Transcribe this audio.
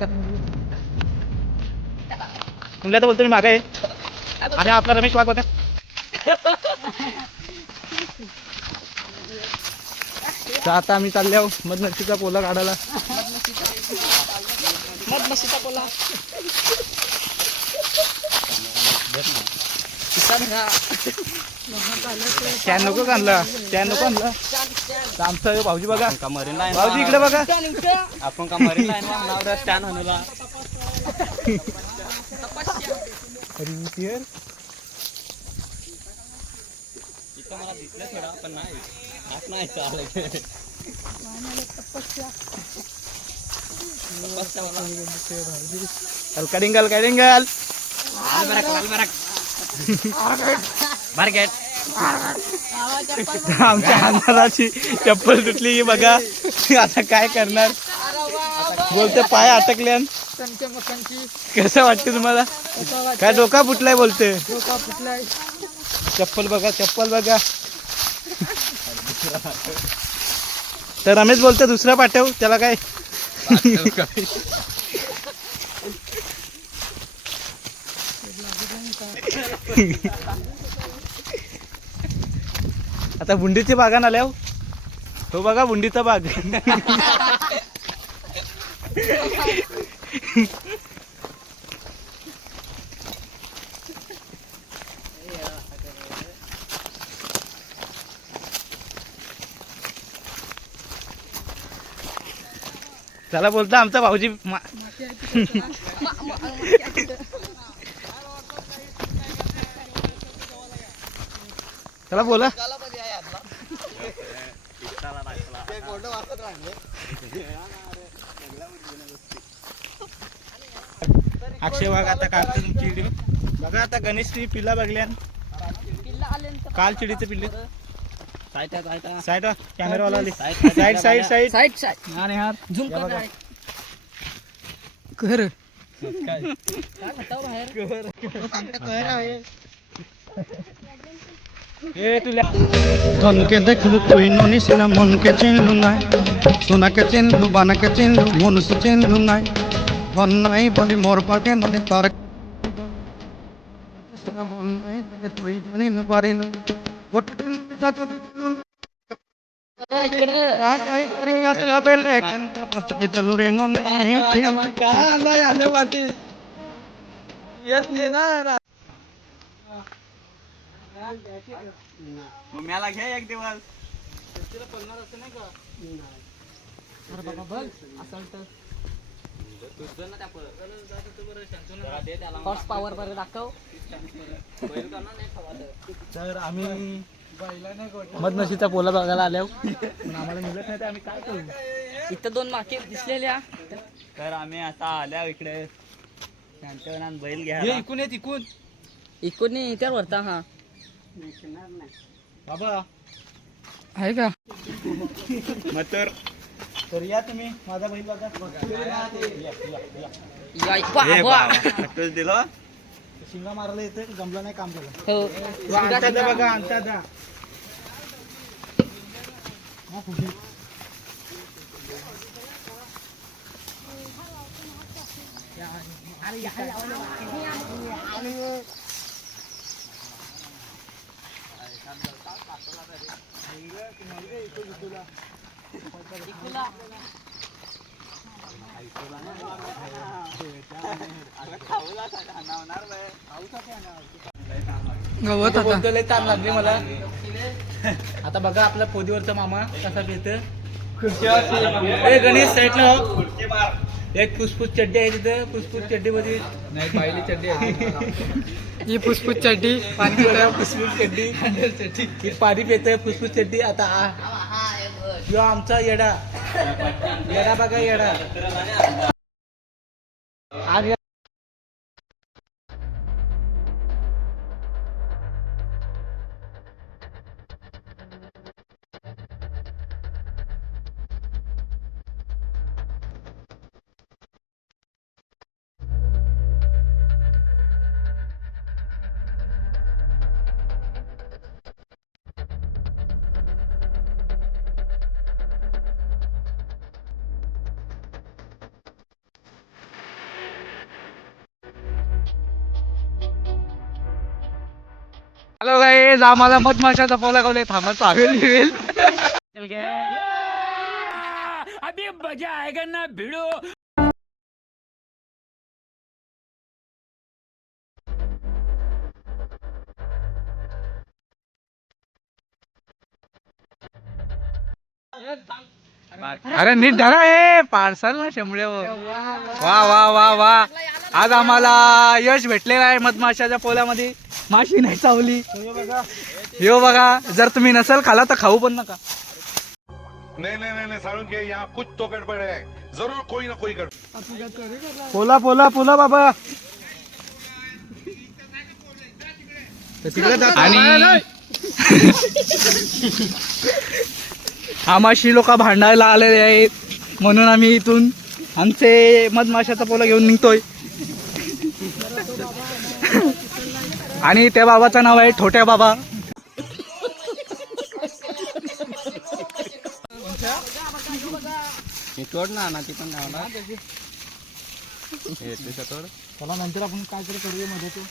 तर बोलतो मी मागे आणि आपला रमेश वाघ बघा. तर आता आम्ही चाललो मधनशीचा पोला काढायला. मधनशीचा पोला स्टँड नको आणला, स्टँड नको आणला. आमचा भाऊजी बघा, भाऊजी इकडे बघा. आपण का मरीन लाईन स्टँड आणला. मला दिसलं थोडा पण नाही हात नाही कडिंगल कडिंगल आमच्या अंधाराची चप्पल तुटली की बघा. आता काय करणार, बोलते पाय अटकले. कसं वाटतं तुम्हाला? काय डोका फुटलाय बोलते. चप्पल बघा, चप्पल बघा. तर रमेश बोलते दुसरा पाठव, त्याला काय. आता बुंडीची बागान आल्या हो बघा, बुंडीचा बाग. त्याला बोलता आमचा भाऊजी. चला बोला. अक्षय वाघ आता काढतो तुमची व्हिडिओ बघा. आता गणेशची पिल्ला बघल्या, काल चिडीचे पिल्ले. साईड कॅमेरावाला आली. Side side side side side यार झूम कर. कर काय ধনকে দেখলু তুই ননিসিনা মনকে চিনলু নাই, সোনাকে চিনলু বানাকে চিনলু মনুষ চিনলু নাই, ধন নাই বলি মোর পাকে মানে তার তুই জানিলু পারিলু मला घ्या एक दिवस. हॉर्स पॉवर बरं दाखव. तर आम्ही मधनशीचा पोला बघायला आल्या, आम्हाला मिळत नाही तर आम्ही काय करू. इथं दोन माके दिसलेल्या, तर आम्ही आता आल्या इकडे बैल घ्या. इकून येत इकून इकून त्यावर वरता. हा बाबा आहे का मग तर या तुम्ही माझा बैल बघा. दिलं शिंगा मारायला येते, जमलं नाही काम केलं. बघा आणता गवत लय ताण लागली मला. आता बघा आपला पोदीवरचा मामा कसा घेत. गणेश साईडला एक फुसफुस चड्डी आहे तिथं. फुसफुस चड्डी मध्ये नाही, पाहिली चड्डी आहे ही. फुसफुस चड्डी पाणी पित, फुसफुस चड्डी पाणी पित, फुसफुस चड्डी. आता यो आमचा येडा येडा बघा, येडा. हॅलो गाईज, आम्हाला मधमाशाचा पोला गावले थांबा चावेल बिवेल. अभी मजा आएगा ना भिडो. अरे नीट धरा हे पार्सल ना शेंबड्या. वा वा वा वा, आज आम्हाला यश भेटलेलं आहे मधमाशाच्या पोल्यामध्ये. माशी नाही चावली. यो बघा, जर तुम्ही नसेल खाला तर खाऊ पण नका. नहीं नहीं नहीं नहीं सारुण के यहाँ कुछ तो गड़बड़ है, जरूर कोई ना कोई गड़बड़. पोला पोला पोला बाबा. आणि आम्हाशी लोक भांडायला आलेले आहेत म्हणून आम्ही इथून आमचे मधमाशाचा पोला घेऊन निघतोय. आणि त्या बाबाचं नाव आहे छोट्या बाबा. तोड ना ती पण चला नंतर आपण काय तरी करूया मध्ये.